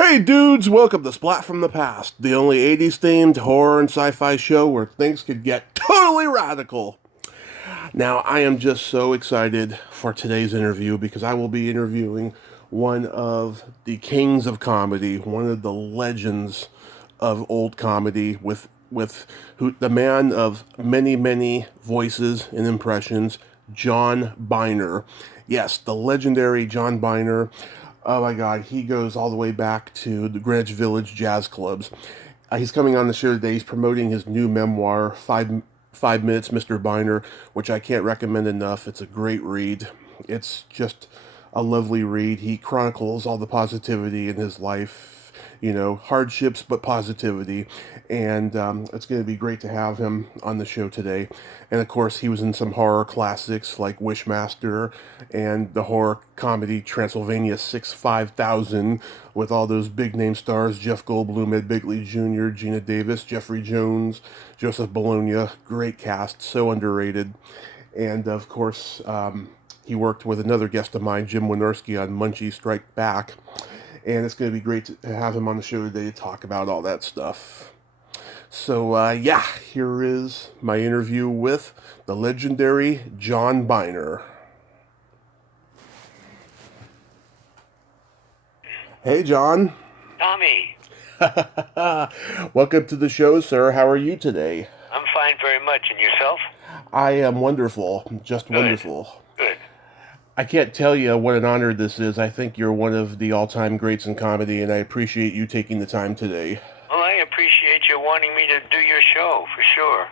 Hey dudes, welcome to Splat from the Past, the only 80s themed horror and sci-fi show where things could get totally radical. Now, I am just so excited for today's interview because I will be interviewing one of the kings of comedy, one of the legends of old comedy with who the man of many voices and impressions, John Byner. Yes, the legendary John Byner. Oh my God, he goes all the way back to the Greenwich Village jazz clubs. He's coming on the show today. He's promoting his new memoir, Five Minutes, Mr. Byner, which I can't recommend enough. It's a great read. It's just a lovely read. He chronicles all the positivity in his life, hardships but positivity, and it's going to be great to have him on the show today. And of course, he was in some horror classics like Wishmaster and the horror comedy Transylvania 5000 with all those big name stars: Jeff Goldblum, Ed Bigley Jr., Gina Davis, Jeffrey Jones, Joseph Bologna. Great cast, so underrated. And of course, he worked with another guest of mine, Jim Wynorski, on Munchie Strike Back. And it's going to be great to have him on the show today to talk about all that stuff. So, here is my interview with the legendary John Byner. Hey, John. Tommy. Welcome to the show, sir. How are you today? I'm fine very much. And yourself? I am wonderful. Just wonderful. Good. I can't tell you what an honor this is. I think you're one of the all-time greats in comedy, and I appreciate you taking the time today. Well, I appreciate you wanting me to do your show, for sure.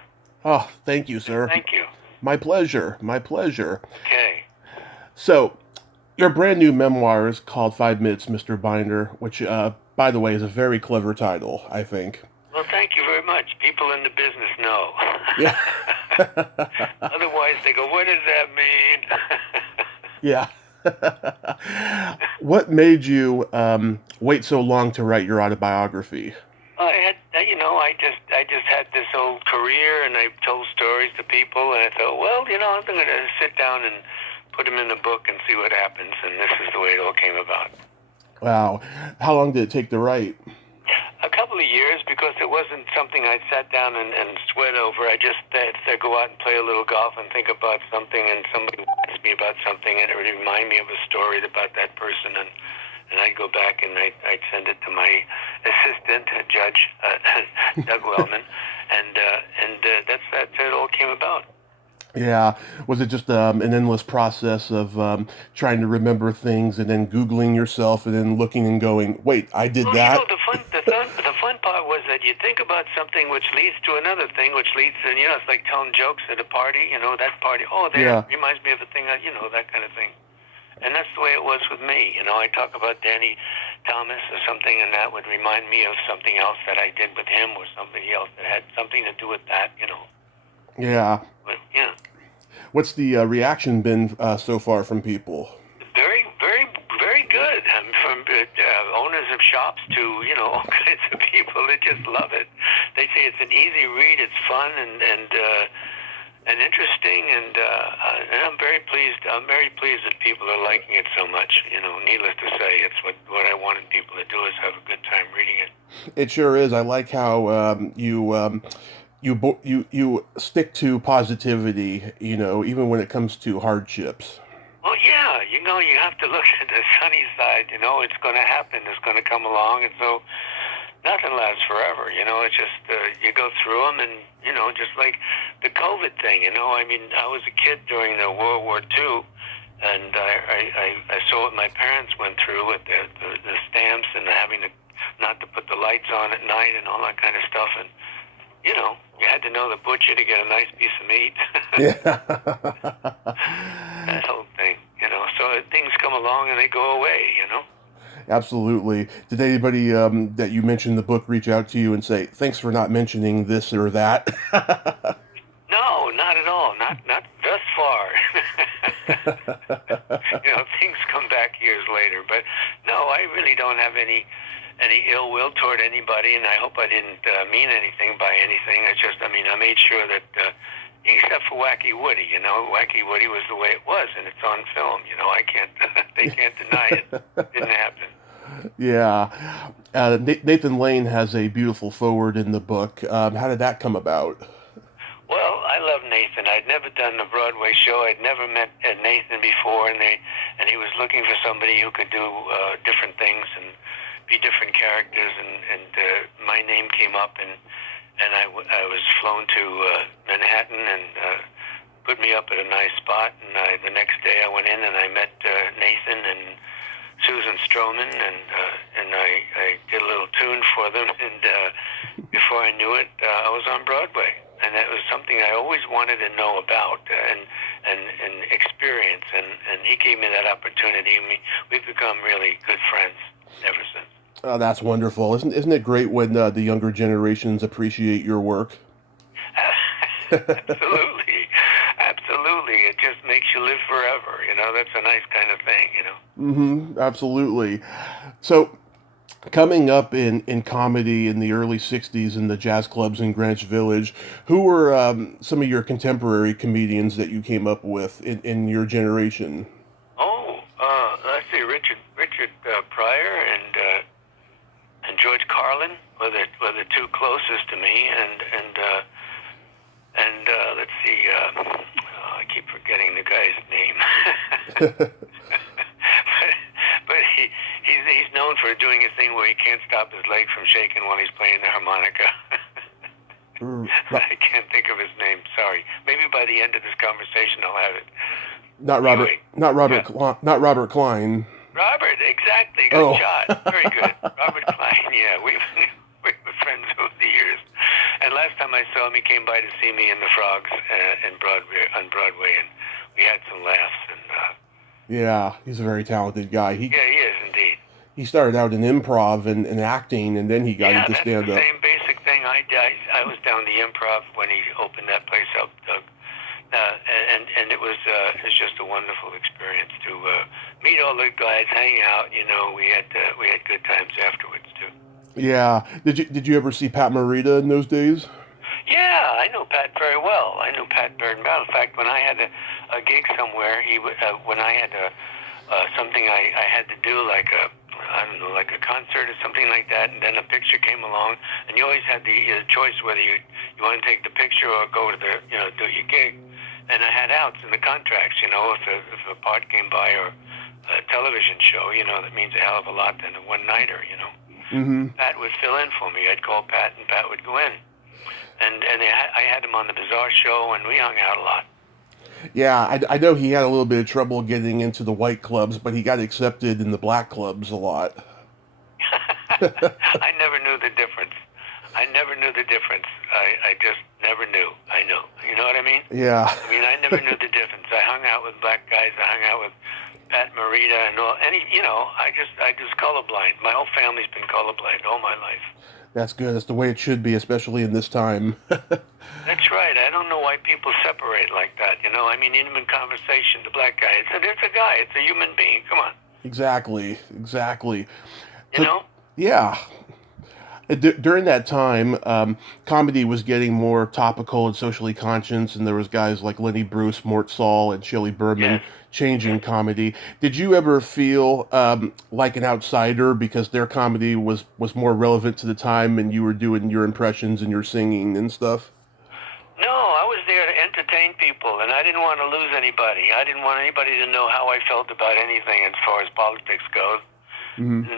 Oh, thank you, sir. Thank you. My pleasure. My pleasure. Okay. So, your brand new memoir is called 5 Minutes, Mr. Byner, which, by the way, is a very clever title, I think. Well, thank you very much. People in the business know. Yeah. Otherwise, they go, what does that mean? Yeah. What made you wait so long to write your autobiography? I just had this old career, and I told stories to people, and I thought, well, I'm going to sit down and put them in a book and see what happens, and this is the way it all came about. Wow. How long did it take to write? A couple of years, because it wasn't something I'd sat down and sweat over. I just go out and play a little golf and think about something, and somebody asks me about something, and it would remind me of a story about that person, and I'd go back and I'd send it to my assistant, Judge Doug Wellman, and that's how it all came about. Yeah. Was it just an endless process of trying to remember things and then Googling yourself and then looking and going, wait, I did that? The fun part was that you think about something which leads to another thing, which leads to, it's like telling jokes at a party, that party. Oh, reminds me of a thing, that kind of thing. And that's the way it was with me. I talk about Danny Thomas or something, and that would remind me of something else that I did with him or somebody else that had something to do with that, Yeah. But, yeah. What's the reaction been so far from people? Very, very, very good. From owners of shops to, all kinds of people that just love it. They say it's an easy read, it's fun and interesting, and I'm very pleased. I'm very pleased that people are liking it so much. Needless to say, it's what I wanted people to do is have a good time reading it. It sure is. I like how you stick to positivity, even when it comes to hardships. Well, yeah, you have to look at the sunny side. It's going to happen. It's going to come along, and so nothing lasts forever. It's just you go through them, and just like the COVID thing. I was a kid during the World War II, and I saw what my parents went through with the stamps and having to not to put the lights on at night and all that kind of stuff, and you had to know the butcher to get a nice piece of meat. Yeah. That whole thing, so things come along and they go away, Absolutely. Did anybody that you mentioned in the book reach out to you and say, thanks for not mentioning this or that? No, not at all. Not thus far. Things come back years later. But no, I really don't have any ill will toward anybody, and I hope I didn't mean anything by anything. It's just, I made sure that, except for Wacky Woody, Wacky Woody was the way it was, and it's on film. They can't deny it. It didn't happen. Yeah. Nathan Lane has a beautiful forward in the book. How did that come about? Well, I love Nathan. I'd never done a Broadway show. I'd never met Nathan before, and he was looking for somebody who could do different things and be different characters. And my name came up, and I was flown to Manhattan and put me up at a nice spot. And the next day I went in and I met Nathan and Susan Stroman, and I did a little tune for them. And before I knew it, I was on Broadway. And that was something I always wanted to know about and experience. And he gave me that opportunity. And we've become really good friends ever since. Oh, that's wonderful. Isn't it great when the younger generations appreciate your work? Absolutely. Absolutely. It just makes you live forever. That's a nice kind of thing. Absolutely. So, coming up in comedy in the early 60s in the jazz clubs in Greenwich Village, who were some of your contemporary comedians that you came up with in your generation? Oh, let's see, Richard Pryor and George Carlin were the two closest to me, and let's see, I keep forgetting the guy's name. But he's known for doing a thing where he can't stop his leg from shaking while he's playing the harmonica. I can't think of his name. Sorry. Maybe by the end of this conversation I'll have it. Not Robert. Anyway, not Robert. Yeah. Not Robert Klein. Robert, exactly. Good shot. Very good. Robert Klein. Yeah, we were friends over the years. And last time I saw him, he came by to see me in the Frogs on Broadway, and we had some laughs. And yeah, he's a very talented guy. Yeah, he is indeed. He started out in improv and acting, and then he got into stand-up. Yeah, that's the same basic thing I did. I was down the improv when he opened that place up, Doug. And it was just a wonderful experience to meet all the guys, hang out. We had good times afterwards too. Yeah. Did you ever see Pat Morita in those days? Yeah, I know Pat very well. I knew Pat very well. In fact, when I had a gig somewhere, when I had something I had to do, like a concert or something like that, and then a picture came along, and you always had the choice whether you want to take the picture or go to do your gig. And I had outs in the contracts, if a part came by or a television show, that means a hell of a lot than a one-nighter, Mm-hmm. Pat would fill in for me. I'd call Pat, and Pat would go in. And I had him on the Bizarre Show, and we hung out a lot. Yeah, I know he had a little bit of trouble getting into the white clubs, but he got accepted in the black clubs a lot. I never knew the difference. I just never knew. I know. You know what I mean? Yeah. I never knew the difference. I hung out with black guys. I hung out with Pat Morita and all. I just colorblind. My whole family's been colorblind all my life. That's good. That's the way it should be, especially in this time. That's right. I don't know why people separate like that. In conversation, the black guy. It's a guy. It's a human being. Come on. Exactly. Yeah. During that time, comedy was getting more topical and socially conscious, and there was guys like Lenny Bruce, Mort Saul, and Shelley Berman changing comedy. Did you ever feel like an outsider because their comedy was more relevant to the time, and you were doing your impressions and your singing and stuff? No, I was there to entertain people, and I didn't want to lose anybody. I didn't want anybody to know how I felt about anything as far as politics goes. Mm-hmm.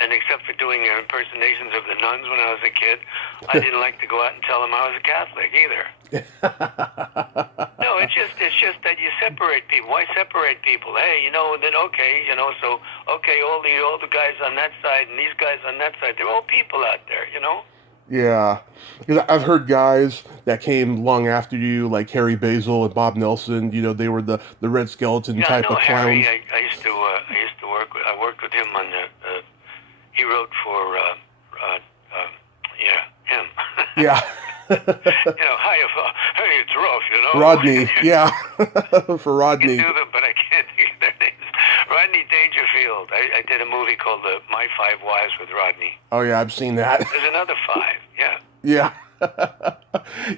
And except for doing impersonations of the nuns when I was a kid, I didn't like to go out and tell them I was a Catholic either. No, it's just that you separate people. Why separate people? Hey, then all the guys on that side and these guys on that side, they're all people out there, Yeah, because I've heard guys that came long after you, like Harry Basil and Bob Nelson. They were the Red Skeleton type of clowns. Harry, I used to work with. I worked with him on the. He wrote for. Him. Yeah. Hey, it's rough, Rodney, yeah, for Rodney. I can do them, but I can't think of their names. Rodney Dangerfield. I did a movie called My 5 Wives with Rodney. Oh yeah, I've seen that. There's another 5. Yeah. Yeah.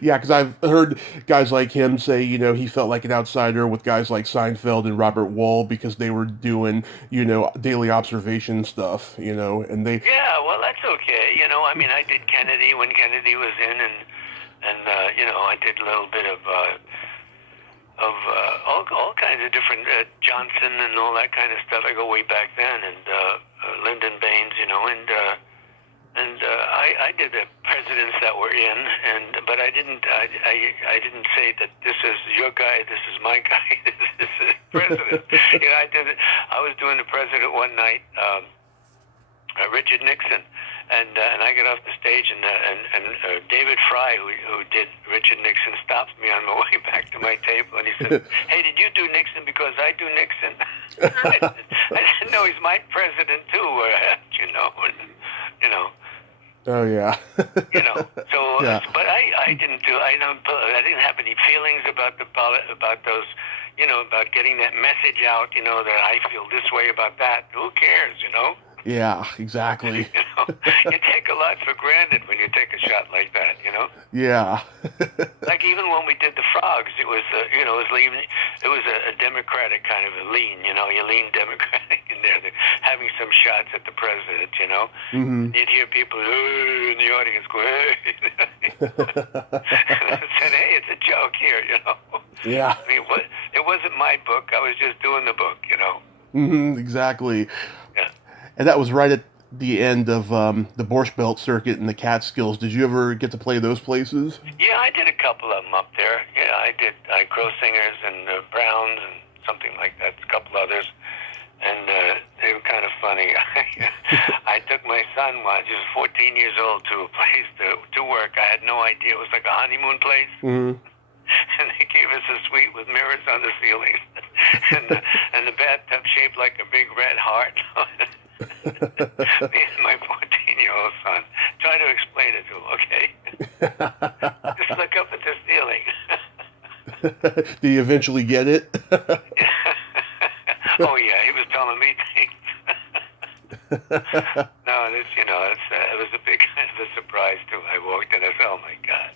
Yeah, because I've heard guys like him say, he felt like an outsider with guys like Seinfeld and Robert Wall because they were doing, daily observation stuff, and they. Yeah, well, that's okay. I mean, I did Kennedy when Kennedy was in, and I did a little bit of all kinds of different Johnson and all that kind of stuff. I go way back then, and Lyndon Baines, and I did the presidents that were in, but I didn't say that this is your guy, this is my guy, this is president. I was doing the president one night, Richard Nixon. And I get off the stage, and David Fry, who did Richard Nixon, stops me on my way back to my table, and he said, "Hey, did you do Nixon because I do Nixon?" I said, "No, he's my president too, Oh yeah. So, Yeah. but I didn't didn't have any feelings about those, about getting that message out, that I feel this way about that. Who cares, Yeah, exactly. You take a lot for granted when you take a shot like that, Yeah. Like even when we did the frogs, it was it was a Democratic kind of a lean, you lean Democratic in there, having some shots at the president, Mm-hmm. You'd hear people in the audience go, "Hey," said, "Hey, it's a joke here," Yeah. I mean, it wasn't my book. I was just doing the book, Mm-hmm. Exactly. Yeah. And that was right at the end of the Borscht Belt circuit and the Catskills. Did you ever get to play those places? Yeah, I did a couple of them up there. Yeah, I did. Crow Singers and Browns and something like that. A couple others, and they were kind of funny. I took my son while he was 14 years old to a place to work. I had no idea it was like a honeymoon place. Mm-hmm. And they gave us a suite with mirrors on the ceilings, and the bathtub shaped like a big red heart. Me and my 14-year-old son try to explain it to him. Okay, just look up at the ceiling. Did you eventually get it? Oh yeah, he was telling me things. No, it was a big kind of a surprise too. I walked in, I said, "Oh my God."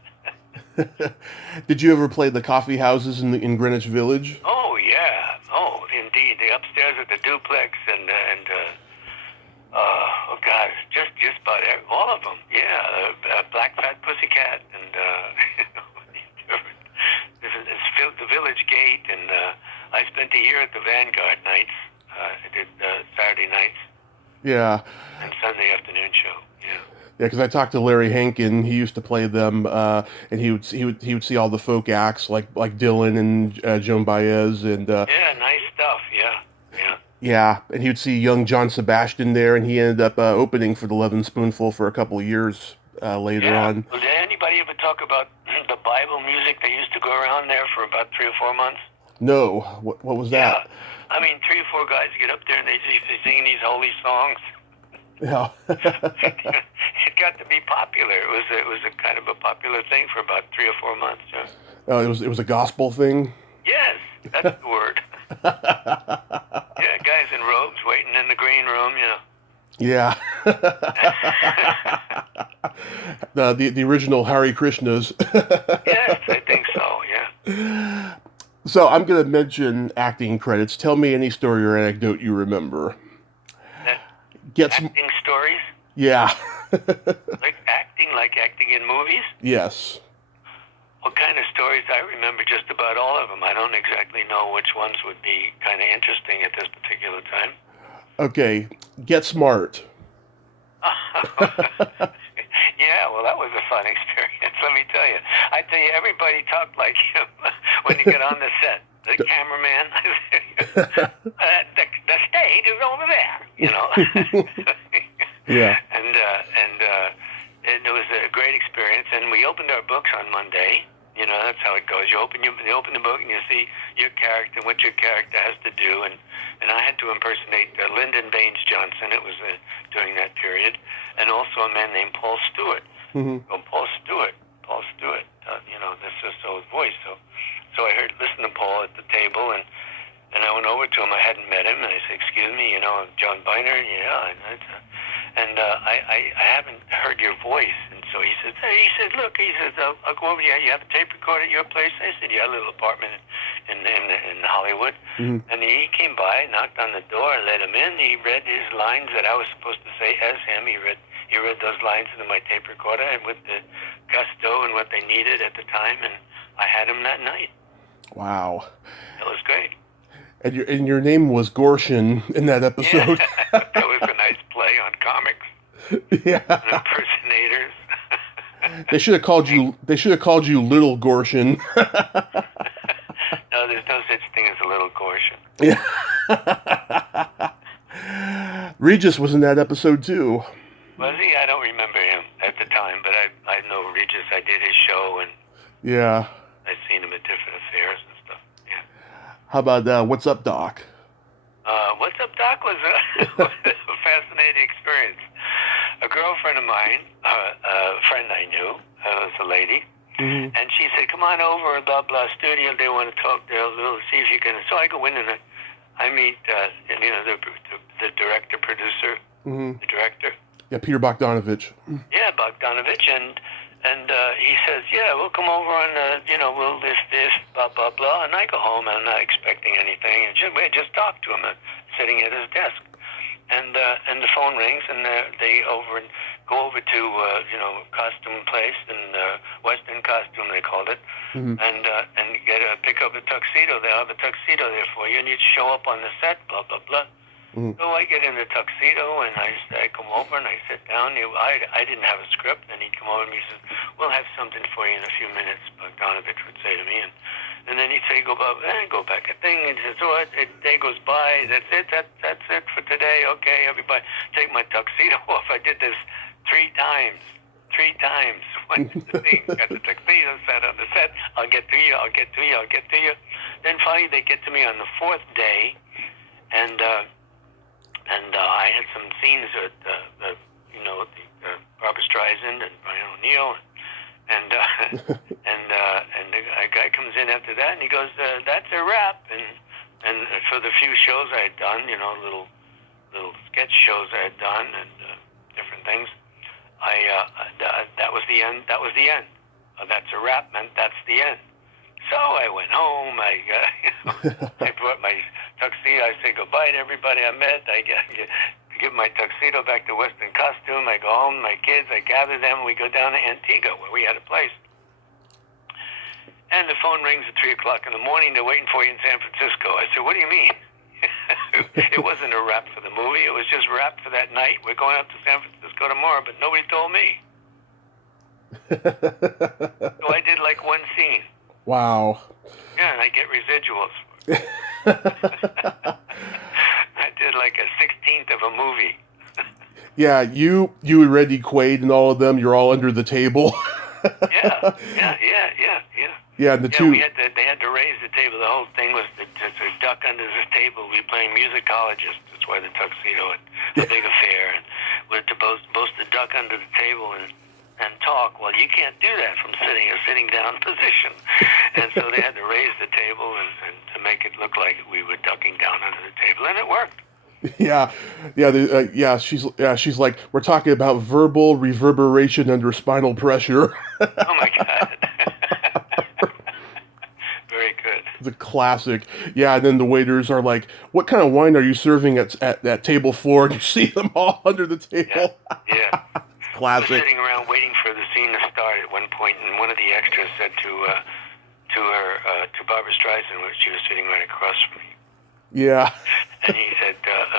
Did you ever play the coffee houses in Greenwich Village? Oh yeah, oh indeed. The upstairs of the duplex and oh God, just about all of them. Yeah, Black Fat Pussycat and the Village Gate, and I spent a year at the Vanguard nights. I did Saturday nights. Yeah. And Sunday afternoon show. Yeah. Yeah, because I talked to Larry Hankin. He used to play them, and he would see all the folk acts like Dylan and Joan Baez and. Yeah, nice stuff. Yeah. Yeah, and he would see young John Sebastian there, and he ended up opening for the Lovin' Spoonful for a couple of years later on. Well, did anybody ever talk about the Bible music that used to go around there for about 3 or 4 months? No, what was that? Yeah. I mean, 3 or 4 guys get up there and they sing these holy songs. Yeah. It got to be popular. It was a kind of a popular thing for about 3 or 4 months. Yeah. Oh, it was a gospel thing. Yes, that's the word. Yeah, guys in robes waiting in the green room, Yeah. the original Hare Krishnas. Yes, I think so, yeah. So I'm going to mention acting credits. Tell me any story or anecdote you remember. Acting stories? Yeah. Like acting in movies? Yes. What kind of stories? I remember just about all of them. I don't exactly know which ones would be kind of interesting at this particular time. Okay, Get Smart. Yeah, well, that was a fun experience, let me tell you. I tell you, everybody talked like him when you get on the set. The cameraman, the stage is over there, Yeah. And it was a great experience. And we opened our books on Monday. That's how it goes. You open the book and you see your character, what your character has to do. And I had to impersonate Lyndon Baines Johnson. It was during that period. And also a man named Paul Stewart. Mm-hmm. Oh, Paul Stewart. This is his voice. So I listened to Paul at the table, and I went over to him. I hadn't met him, and I said, "Excuse me, John Byner." Yeah, I haven't heard your voice in So he said, look, I'll go over. You have a tape recorder at your place? I said, yeah, a little apartment in Hollywood. Mm-hmm. And he came by, knocked on the door, let him in. He read his lines that I was supposed to say as him. He read those lines into my tape recorder and with the gusto and what they needed at the time, and I had him that night. Wow. That was great. And your name was Gorshin in that episode. Yeah, that was a nice play on comics. Yeah. And impersonators. They should have called you Little Gorshin. No, there's no such thing as a little Gorshin. Yeah. Regis was in that episode too. Was he? I don't remember him at the time, but I know Regis. I did his show, and yeah, I've seen him at different affairs and stuff. Yeah. How about What's Up, Doc? What's Up, Doc was a fascinating experience. A girlfriend of mine, a friend I knew, was a lady, mm-hmm. and she said, "Come on over, blah blah studio. They want to talk. They'll see if you can." So I go in and I meet, the director, producer, mm-hmm. the director. Yeah, Peter Bogdanovich. Yeah, Bogdanovich, and he says, "Yeah, we'll come over and we'll this, blah blah blah." And I go home, and I'm not expecting anything, and just talk to him, sitting at his desk. And the phone rings, and they go over to costume place and Western costume they called it, mm-hmm. and pick up a tuxedo. They'll have a tuxedo there for you, and you show up on the set. Blah blah blah. Mm-hmm. So I get in the tuxedo, and I come over and I sit down. I didn't have a script, and he'd come over and he says, "We'll have something for you in a few minutes." Bogdanovich would say to me, and then he'd say, go back a thing, and he says, "So a day goes by. That's it. That's it for today. Okay, everybody, take my tuxedo off." I did this 3 times. 3 times. Went to the thing, got the tuxedo, sat on the set. I'll get to you. Then finally they get to me on the 4th day, and I had some scenes with Barbra Streisand and Brian O'Neill, and the guy comes in after that, and he goes, "That's a wrap." And for the few shows I had done, little sketch shows I had done and different things, that was the end. That was the end. That's a wrap meant that's the end. So I went home. I brought my tuxedo. I say goodbye to everybody I met. I give my tuxedo back to Western costume. I go home. My kids, I gather them. We go down to Antigua where we had a place. And the phone rings at 3 o'clock in the morning. They're waiting for you in San Francisco. I said, "What do you mean?" It wasn't a wrap for the movie. It was just wrap for that night. We're going up to San Francisco tomorrow, but nobody told me. So I did like 1 scene. Wow. Yeah, and I get residuals. I did like a 16th of a movie. Yeah, you and Randy Quaid and all of them, you're all under the table. Yeah. Yeah, and they had to raise the table. The whole thing was to duck under the table. We playing musicologists. That's why the tuxedo and a big affair. And we're supposed to duck under the table and talk. Well, you can't do that from a sitting down position. And so they had to raise the table and to make it look like we were ducking down under the table, and it worked. She's like, we're talking about verbal reverberation under spinal pressure. Oh my God. Very good. It's a classic. Yeah, and then the waiters are like, "What kind of wine are you serving at that table for?" And you see them all under the table. Yeah. Classic. I was sitting around waiting for the scene to start at one point, and one of the extras said to Barbra Streisand, where she was sitting right across from me. Yeah. And he said,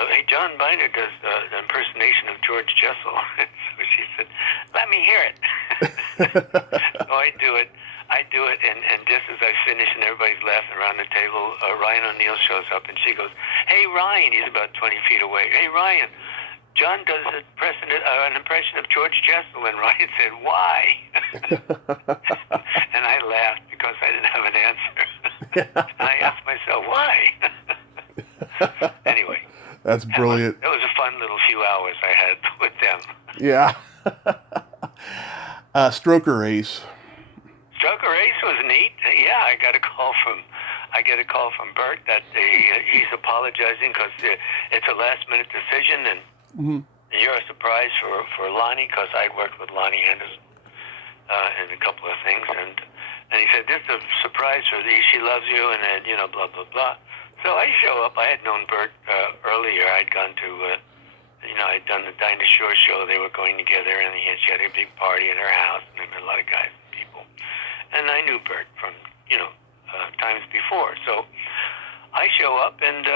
"Hey, John Byner does the impersonation of George Jessel." So she said, "Let me hear it." So I do it, and just as I finish and everybody's laughing around the table, Ryan O'Neill shows up, and she goes, "Hey, Ryan," he's about 20 feet away. "Hey, Ryan, John does an impression of George Jessel." And Ryan said, "Why?" And I laughed because I didn't have an answer. And I asked myself, why? Anyway. That's brilliant. It was a fun little few hours I had with them. Yeah. Stroker Ace. Stroker Ace was neat. Yeah, I get a call from Bert that he's apologizing because it's a last-minute decision, and you're a surprise for Lonnie because I'd worked with Lonnie Anderson. and a couple of things, and he said, "This is a surprise for thee. She loves you," and then, blah blah blah. So I show up. I had known Bert earlier. I'd gone to, I'd done the Dinah Shore show. They were going together, and she had a big party in her house, and there were a lot of guys and people. And I knew Bert from, times before. So I show up, and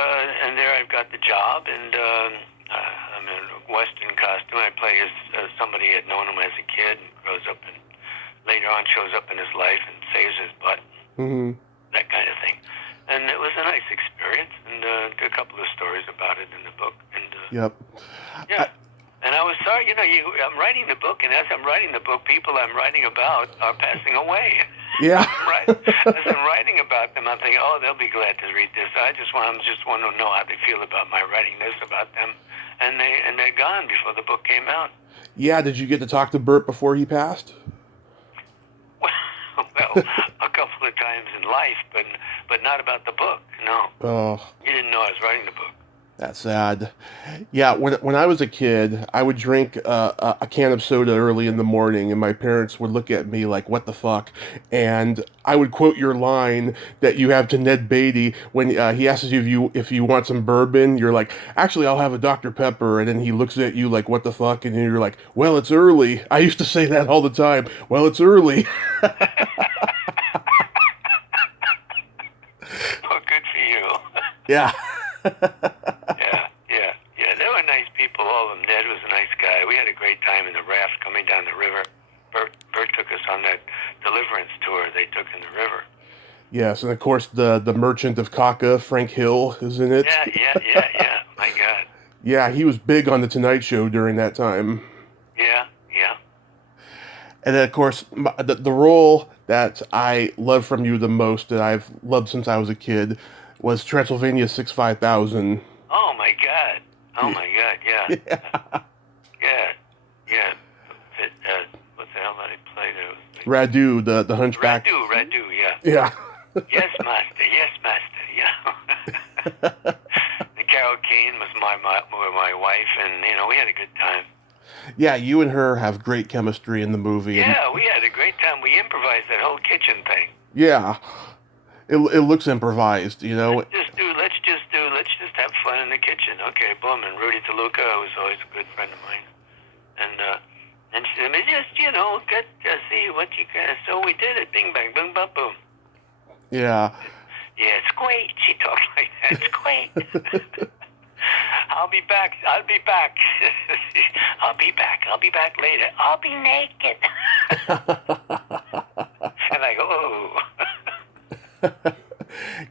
there I've got the job, and I'm in a Western costume. I play as somebody who had known him as a kid, and grows up, and later on shows up in his life and saves his butt. Mm-hmm. That kind of thing. And it was a nice experience, and a couple of stories about it in the book. And Yep. yeah. And I was sorry, I'm writing the book, and as I'm writing the book, people I'm writing about are passing away. Yeah. Right. As I'm writing about them, I'm thinking, oh, they'll be glad to read this. I just want to know how they feel about my writing this about them, and they're gone before the book came out. Yeah. Did you get to talk to Bert before he passed? Well, a couple of times in life, but not about the book. No. Oh. You didn't know I was writing the book. That's sad. Yeah, when I was a kid, I would drink a can of soda early in the morning, and my parents would look at me like, "What the fuck?" And I would quote your line that you have to Ned Beatty when he asks you if you want some bourbon. You're like, "Actually, I'll have a Dr. Pepper," and then he looks at you like, "What the fuck?" And then you're like, "Well, it's early." I used to say that all the time. Well, it's early. Well, good for you. Yeah. Yeah. They were nice people, all of them. Ned was a nice guy. We had a great time in the raft coming down the river. Bert took us on that deliverance tour they took in the river. Yes, and of course the Merchant of Kaka, Frank Hill, is in it. Yeah. My God. Yeah, he was big on the Tonight Show during that time. Yeah. And then, of course, the role that I love from you the most, that I've loved since I was a kid, was Transylvania 65000. Oh, my God. Yeah. Yeah. What the hell did I play there? Radu, the hunchback. Radu, yeah. Yeah. Yes, master, yeah. And Carol Kane was my wife, and, we had a good time. Yeah, you and her have great chemistry in the movie. Yeah, we had a great time. We improvised that whole kitchen thing. Yeah. It looks improvised, Let's just have fun in the kitchen. Okay, boom. And Rudy DeLuca, who was always a good friend of mine. And she said, just, get to see what you can. So we did it. Bing, bang, boom, bum, boom. Yeah. Yeah, it's great. She talked like that. It's great. I'll be back. I'll be back later. I'll be naked. And I go, oh.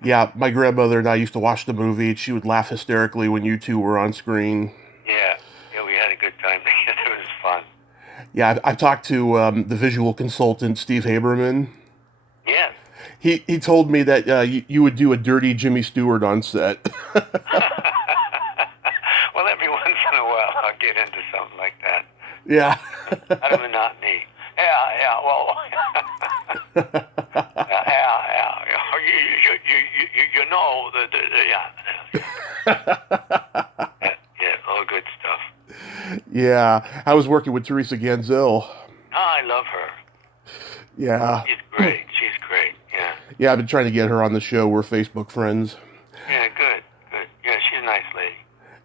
Yeah, my grandmother and I used to watch the movie, and she would laugh hysterically when you two were on screen. Yeah, we had a good time together. It was fun. Yeah, I've talked to the visual consultant, Steve Haberman. Yeah. He told me that you would do a dirty Jimmy Stewart on set. Well, every once in a while I'll get into something like that. Yeah. Out of monotony. Yeah, well. yeah. You know, yeah, all good stuff. Yeah, I was working with Teresa Ganzel. Oh, I love her. Yeah. She's great, yeah. Yeah, I've been trying to get her on the show. We're Facebook friends. Yeah, good. Yeah, she's a nice lady.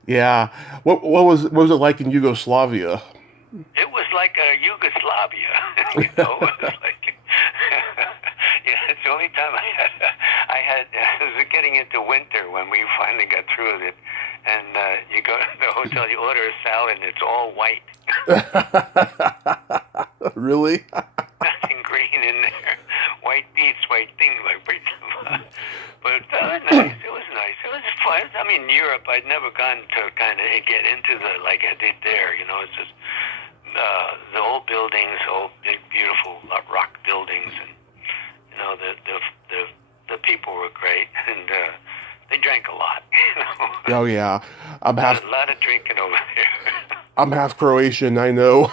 Yeah. What was it like in Yugoslavia? It was like Yugoslavia. It was like, yeah, it's the only time I was getting into winter when we finally got through with it. And you go to the hotel, you order a salad, and it's all white. Really? Nothing green in there. White beets, white things, but it was nice. It was nice. It was fun. I mean, Europe, I'd never gone to kind of get into like I did there. It's just the old buildings, old big, beautiful rock buildings, and the people were great, and they drank a lot. Oh yeah, a lot of drinking over there. I'm half Croatian, I know.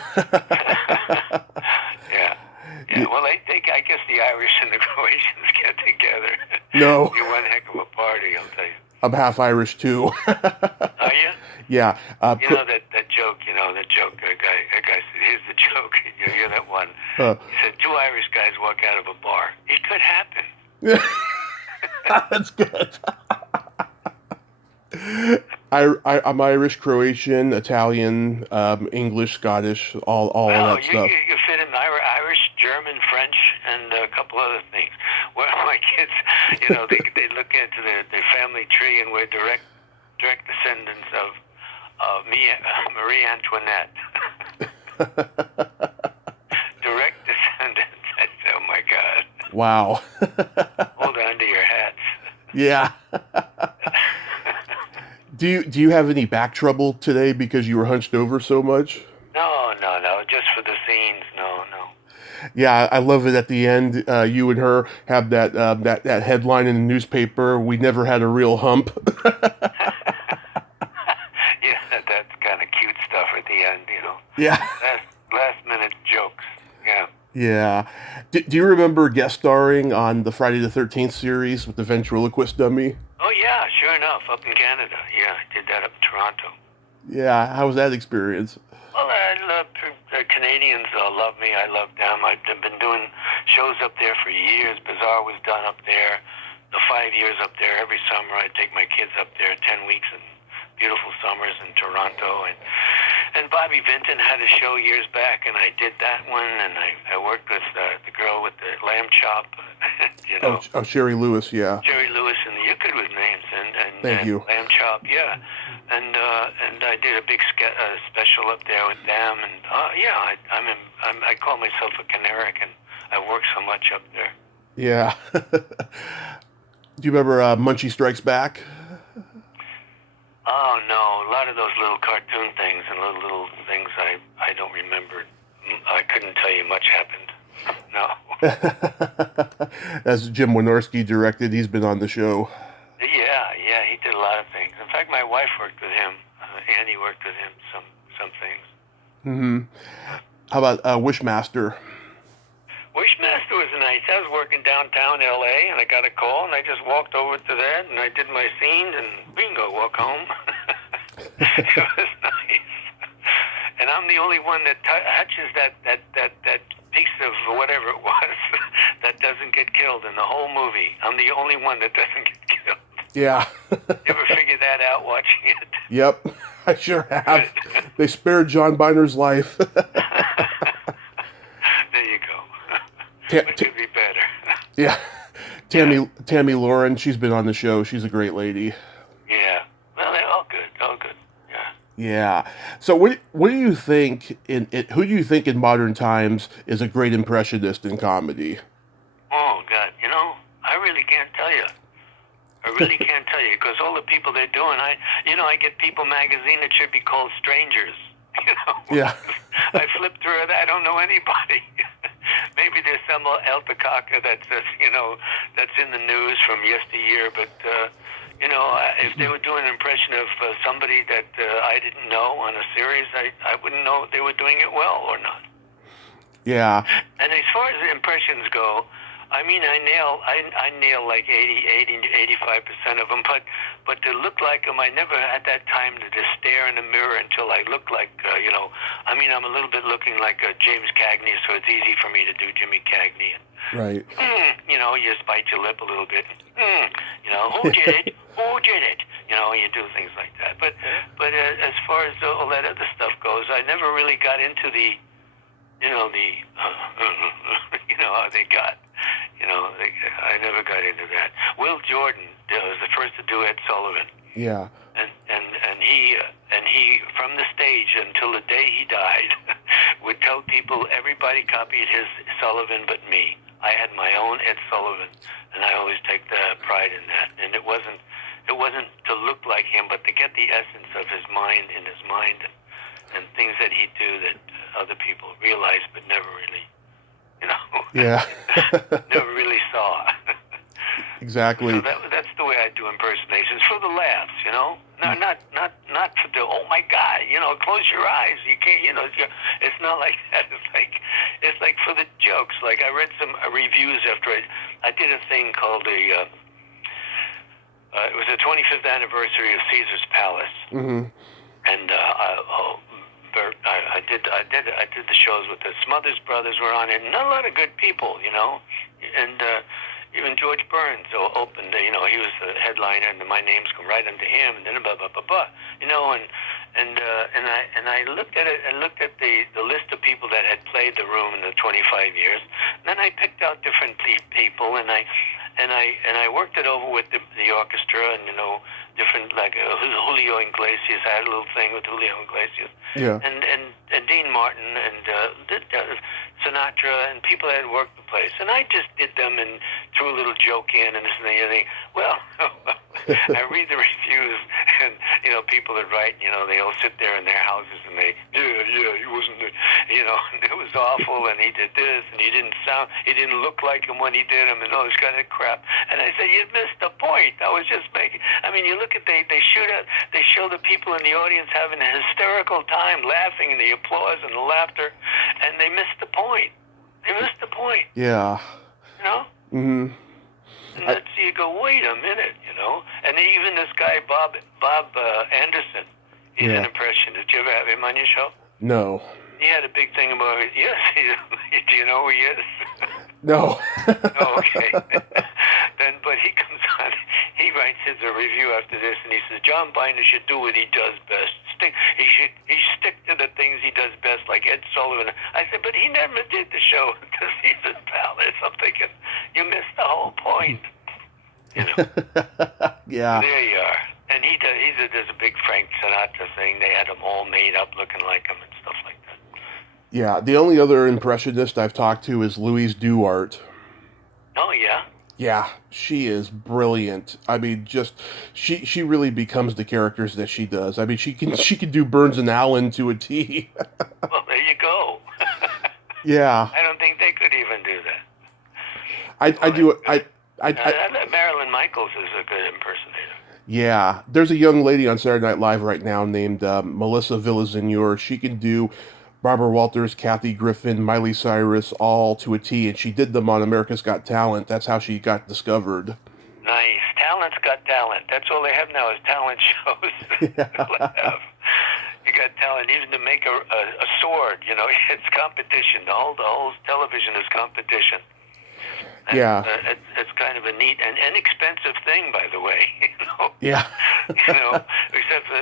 Yeah. Well, I guess the Irish and the Croatians get together. No. You're one heck of a party, I'll tell you. I'm half Irish too. Are you? Yeah. That joke. That joke. That guy said, "Here's the joke." You hear that one? one. Uh, He said, 2 Irish guys walk out of a bar. It could happen. That's good. I'm Irish, Croatian, Italian, English, Scottish, all of that stuff. You fit in Irish, German, French, and a couple other things. Well, my kids, they look into their family tree, and we're direct descendants of Marie Antoinette. Direct descendants. I said, oh my God. Wow. Hold on to your hats. Yeah. Do you have any back trouble today because you were hunched over so much? No. Just for the scenes. No. Yeah, I love it at the end. You and her have that headline in the newspaper. We never had a real hump. Yeah, that's kind of cute stuff at the end. Yeah. Last minute jokes. Yeah. Yeah. Do you remember guest starring on the Friday the 13th series with the ventriloquist dummy? Oh, yeah, sure enough, up in Canada. Yeah, I did that up in Toronto. Yeah, how was that experience? Well, the Canadians love me. I love them. I've been doing shows up there for years. Bazaar was done up there. The 5 years up there, every summer I'd take my kids up there, 10 weeks in beautiful summers in Toronto. And Bobby Vinton had a show years back, and I did that one, and I worked with the girl with the lamb chop, Oh, Sherry Lewis, yeah. Jerry Lewis, and you could with names, and Thank you. lamb chop, yeah. And I did a big special up there with them, and yeah, I call myself a canaric, and I work so much up there. Yeah. Do you remember Munchie Strikes Back? Oh no, a lot of those little cartoon things and little things I don't remember. I couldn't tell you much happened. No. That's Jim Wynorski directed. He's been on the show. Yeah, he did a lot of things. In fact, my wife worked with him. Annie worked with him some things. Mm-hmm. How about Wishmaster? Wishmaster was nice. I was working downtown L.A. and I got a call and I just walked over to that and I did my scene and bingo, walk home. It was nice. And I'm the only one that touches that piece of whatever it was that doesn't get killed in the whole movie. I'm the only one that doesn't get killed. Yeah. You ever figure that out watching it? Yep, I sure have. They spared John Byner's life. There you go. It could be better. Yeah. Tammy Lauren, she's been on the show. She's a great lady. Yeah. Well, they're all good. Yeah. Yeah. So what do you think who do you think in modern times is a great impressionist in comedy? Oh God, I really can't tell you. I really can't tell you because all the people they're doing, I get People magazine that should be called Strangers. Yeah. I flip through it. I don't know anybody. Maybe there's some alpaca that's that's in the news from yesteryear, but if they were doing an impression of somebody that I didn't know on a series, I wouldn't know if they were doing it well or not. Yeah. And as far as the impressions go, I mean, I nail like 85% of them, but to look like them, I never had that time to just stare in the mirror until I look like, I'm a little bit looking like James Cagney, so it's easy for me to do Jimmy Cagney. Right. You just bite your lip a little bit. Who did it? Who did it? You do things like that. But as far as all that other stuff goes, I never really got into the how they got. I never got into that. Will Jordan was the first to do Ed Sullivan. Yeah. And he from the stage until the day he died would tell people everybody copied his Sullivan but me. I had my own Ed Sullivan, and I always take the pride in that. And it wasn't to look like him, but to get the essence of his mind in his mind and things that he'd do that other people realized but never really, Yeah. never really saw. Exactly. So that's the way I do impersonations, for the laughs, No, not for the, oh my God, close your eyes. You can't, it's not like that. It's like for the jokes. Like I read some reviews after I did a thing called it was the 25th anniversary of Caesar's Palace. Mm-hmm. And did the shows with the Smothers Brothers were on it, and a lot of good people, and even George Burns opened. He was the headliner, and my names come right under him, and then blah blah blah blah. And I looked at it and looked at the list of people that had played the room in the 25 years. And then I picked out different people, and I worked it over with the orchestra, and different, like Julio Iglesias. I had a little thing with Julio Iglesias, Yeah. and Dean Martin and Sinatra and people that had worked the place, and I just did them and threw a little joke in and this and the other thing. Well, I read the reviews, and people that write, they all sit there in their houses and they, he wasn't, it was awful, and he did this, and he didn't look like him when he did him, and all this kind of crap. And I said, you missed the point. I was just making. I mean, you look at they show the people in the audience having a hysterical time, laughing, and the applause and the laughter, and they missed the point. They missed the point. Yeah. Mm-hmm. And then you go, wait a minute, And even this guy, Bob Anderson, he's an impressionist. Did you ever have him on your show? No. He had a big thing about it. Yes, do you know who he is? No. Oh, okay. But he comes on, he writes his review after this, and he says, John Byner should do what he does best. He stick to the things he does best, like Ed Sullivan. I said, but he never did the show because he's his pal. I'm thinking, you missed the whole point. Yeah. There you are. And there's a big Frank Sinatra thing. They had them all made up looking like him and stuff like that. Yeah. The only other impressionist I've talked to is Louise Duart. Oh, yeah? Yeah, she is brilliant. I mean, just she really becomes the characters that she does. I mean, she can do Burns and Allen to a T. Well, there you go. Yeah. I don't think they could even do that. I Marilyn Michaels is a good impersonator. Yeah, there's a young lady on Saturday Night Live right now named Melissa Villaseñor. She can do Barbara Walters, Kathy Griffin, Miley Cyrus, all to a T, and she did them on America's Got Talent. That's how she got discovered. Nice. Talent's Got Talent. That's all they have now is talent shows. Yeah. You got talent. Even to make a sword, it's competition. The whole television is competition. And, yeah. It's kind of a neat and inexpensive thing, by the way. Yeah. Except for,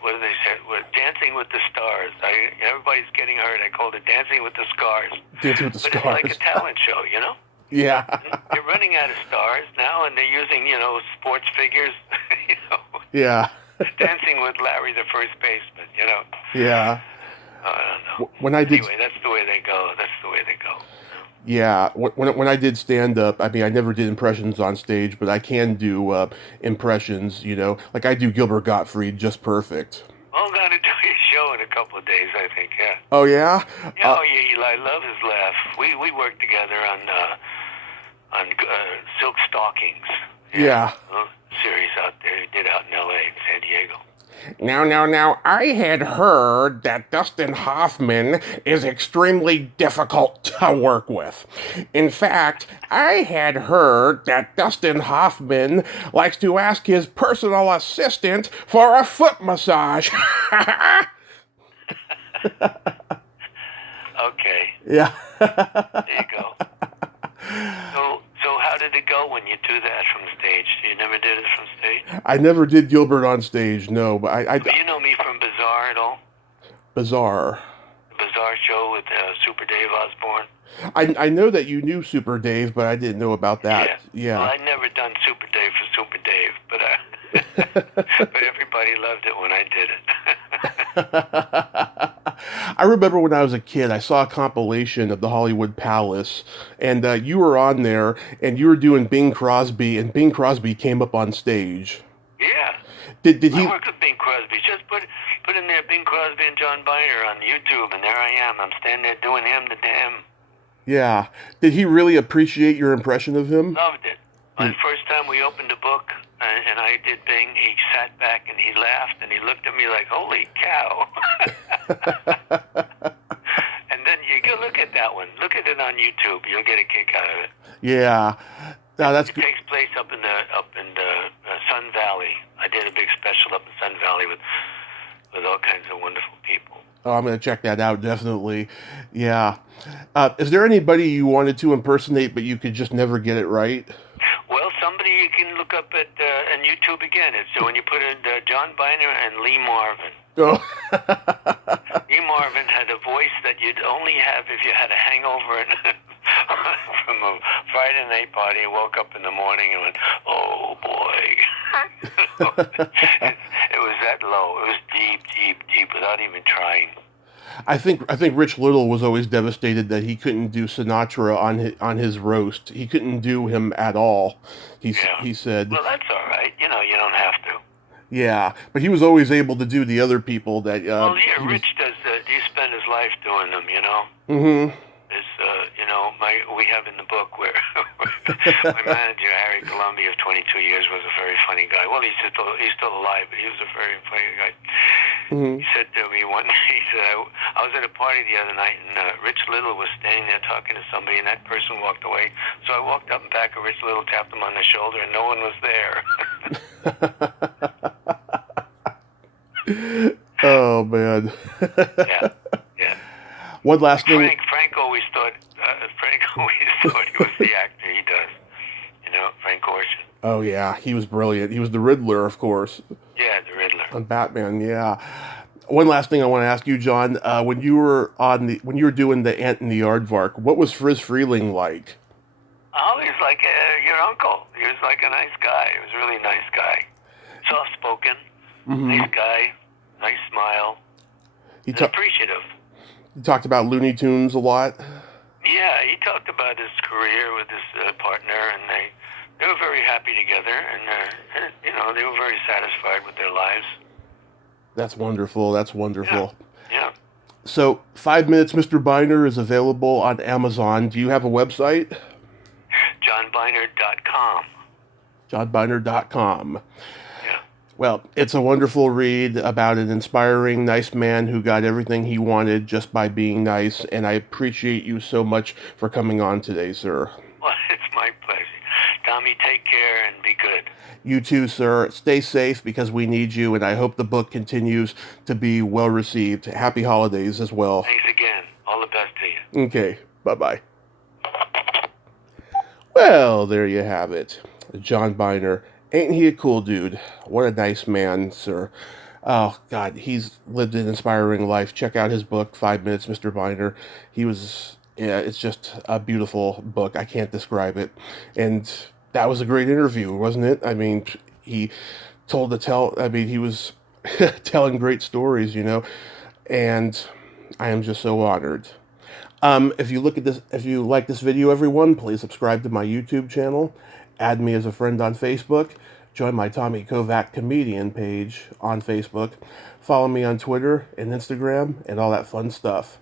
what do they say? Dancing with the Stars. Everybody's getting hurt. I called it Dancing with the Scars. Dancing with the Stars. It's like a talent show, Yeah. They're running out of stars now, and they're using, sports figures, Yeah. Dancing with Larry, the first baseman, Yeah. I don't know. Anyway, that's the way they go. Yeah, when I did stand-up, I mean, I never did impressions on stage, but I can do impressions, Like I do Gilbert Gottfried just perfect. Well, I'm going to do his show in a couple of days, I think, yeah. Oh, yeah? Yeah, I love his laugh. We worked together on Silk Stockings. Yeah. A series out there he did out in L.A. and San Diego. Now, I had heard that Dustin Hoffman is extremely difficult to work with. In fact, I had heard that Dustin Hoffman likes to ask his personal assistant for a foot massage. Okay. Yeah. There you go. So how did it go when you do that from stage? You never did it from stage? I never did Gilbert on stage, no, but Do you know me from Bizarre at all? Bizarre. The Bizarre show with Super Dave Osborne? I know that you knew Super Dave, but I didn't know about that. Yeah. Well, I'd never done Super Dave for Super Dave, but but everybody loved it when I did it. I remember when I was a kid, I saw a compilation of the Hollywood Palace, and you were on there, and you were doing Bing Crosby, and Bing Crosby came up on stage. Yeah. Did he? I worked with Bing Crosby. Just put in there Bing Crosby and John Byner on YouTube, and there I am. I'm standing there doing him to him. Yeah. Did he really appreciate your impression of him? Loved it. The first time we opened a book, and I did Bing, he sat back and he laughed and he looked at me like, holy cow. And then you go look at that one. Look at it on YouTube. You'll get a kick out of it. Yeah. No, that's it takes place up in the Sun Valley. I did a big special up in Sun Valley with all kinds of wonderful people. Oh, I'm going to check that out, definitely. Yeah. Is there anybody you wanted to impersonate, but you could just never get it right? Well, somebody you can look up at on YouTube again. It's when you put in John Byner and Lee Marvin. Oh. Lee Marvin had a voice that you'd only have if you had a hangover and from a Friday night party and woke up in the morning and went, oh boy. It was that low. It was deep, deep, deep without even trying. I think Rich Little was always devastated that he couldn't do Sinatra on his roast. He couldn't do him at all. He said. Well, that's all right. You know, you don't have to. Yeah, but he was always able to do the other people that. Well, yeah, Rich does. He spent his life doing them. You know. Mm-hmm. It's you know, we have in the book where my manager Harry Columbia of 22 years was a very funny guy. Well, he's still alive, but he was a very funny guy. Mm-hmm. He said to me one day, he said, I was at a party the other night, and Rich Little was standing there talking to somebody, and that person walked away. So I walked up and back of Rich Little, tapped him on the shoulder, and no one was there. Oh man. Yeah. One last thing. Frank always thought he was the actor he does. You know, Frank Ocean. Oh yeah, he was brilliant. He was the Riddler, of course. Yeah, the Riddler. On Batman, yeah. One last thing I want to ask you, John. When you were doing the Ant and the Aardvark, what was Friz Freleng like? Oh, he's like your uncle. He was like a nice guy. He was a really nice guy. Soft spoken, nice guy, nice smile. He's appreciative. He talked about Looney Tunes a lot. Yeah, he talked about his career with his partner, and they were very happy together, and you know, they were very satisfied with their lives. That's wonderful. That's wonderful. Yeah. So, 5 Minutes, Mr. Byner is available on Amazon. Do you have a website? JohnByner.com. JohnByner.com. Well, it's a wonderful read about an inspiring, nice man who got everything he wanted just by being nice, and I appreciate you so much for coming on today, sir. Well, it's my pleasure. Tommy, take care and be good. You too, sir. Stay safe because we need you, and I hope the book continues to be well received. Happy holidays as well. Thanks again. All the best to you. Okay, bye-bye. Well, there you have it. John Byner. Ain't he a cool dude? What a nice man, sir. Oh, God, he's lived an inspiring life. Check out his book, 5 Minutes, Mr. Byner. It's just a beautiful book. I can't describe it. And that was a great interview, wasn't it? I mean, he was telling great stories, you know, and I am just so honored. If you like this video, everyone, please subscribe to my YouTube channel. Add me as a friend on Facebook. Join my Tommy Kovac comedian page on Facebook. Follow me on Twitter and Instagram and all that fun stuff.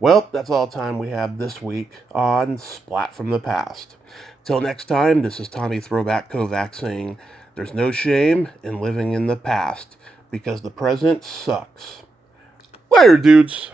Well, that's all the time we have this week on Splat from the Past. Till next time, this is Tommy Throwback Kovac saying, there's no shame in living in the past because the present sucks. Later, dudes.